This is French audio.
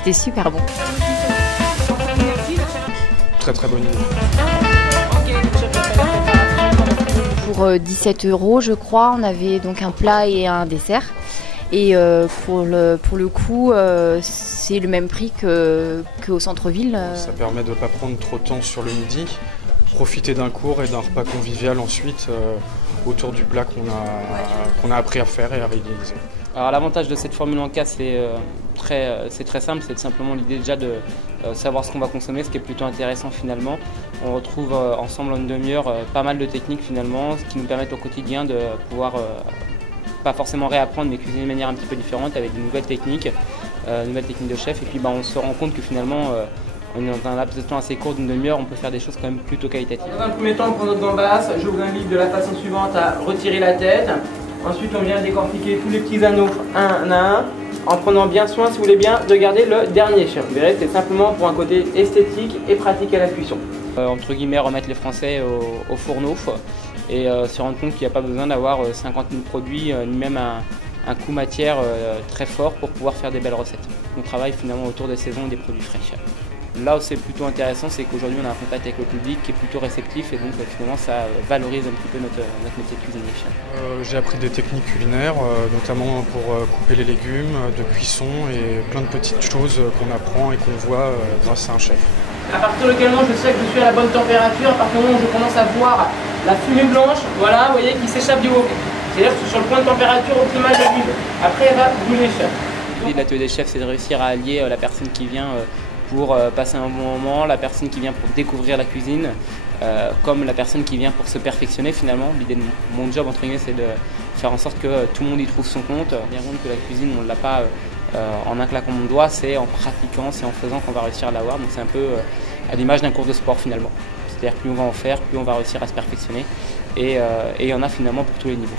c'était super bon. Très très bonne idée. Pour 17 € je crois, on avait donc un plat et un dessert. Et pour le coup, c'est le même prix qu'au centre-ville. Ça permet de ne pas prendre trop de temps sur le midi, profiter d'un cours et d'un repas convivial ensuite autour du plat qu'on a appris à faire et à réaliser. Alors l'avantage de cette Formule 1K, c'est très simple, c'est simplement l'idée déjà de savoir ce qu'on va consommer, ce qui est plutôt intéressant finalement. On retrouve ensemble en une demi-heure pas mal de techniques finalement, ce qui nous permettent au quotidien de pouvoir pas forcément réapprendre, mais cuisiner de manière un petit peu différente avec de nouvelles techniques de chef. Et puis on se rend compte que finalement, dans un laps de temps assez court d'une demi-heure, on peut faire des choses quand même plutôt qualitatives. Dans un premier temps, on prend notre gambasse. Je vous invite de la façon suivante à retirer la tête. Ensuite, on vient décortiquer tous les petits anneaux un à un, en prenant bien soin, si vous voulez bien, de garder le dernier. Vous verrez, c'est simplement pour un côté esthétique et pratique à la cuisson. Entre guillemets, remettre les Français au fourneau et se rendre compte qu'il n'y a pas besoin d'avoir 50 000 produits, ni même un coût matière très fort pour pouvoir faire des belles recettes. On travaille finalement autour des saisons et des produits frais. Là où c'est plutôt intéressant, c'est qu'aujourd'hui on a un contact avec le public qui est plutôt réceptif et donc finalement ça valorise un petit peu notre métier de cuisinier. J'ai appris des techniques culinaires, notamment pour couper les légumes, de cuisson et plein de petites choses qu'on apprend et qu'on voit grâce à un chef. À partir de quel moment je sais que je suis à la bonne température, à partir du moment où je commence à voir la fumée blanche, voilà, vous voyez, qui s'échappe du wok. C'est-à-dire que je suis sur le point de température optimale de l'huile. Après elle va bouger. L'idée de l'atelier des chefs, c'est de réussir à allier la personne qui vient pour passer un bon moment, la personne qui vient pour découvrir la cuisine, comme la personne qui vient pour se perfectionner finalement. L'idée de mon job entre guillemets, c'est de faire en sorte que tout le monde y trouve son compte. Bien compte que la cuisine, on ne l'a pas en un claquement de doigts, c'est en pratiquant, c'est en faisant qu'on va réussir à l'avoir. Donc c'est un peu à l'image d'un cours de sport finalement. C'est-à-dire plus on va en faire, plus on va réussir à se perfectionner. Et il y en a finalement pour tous les niveaux.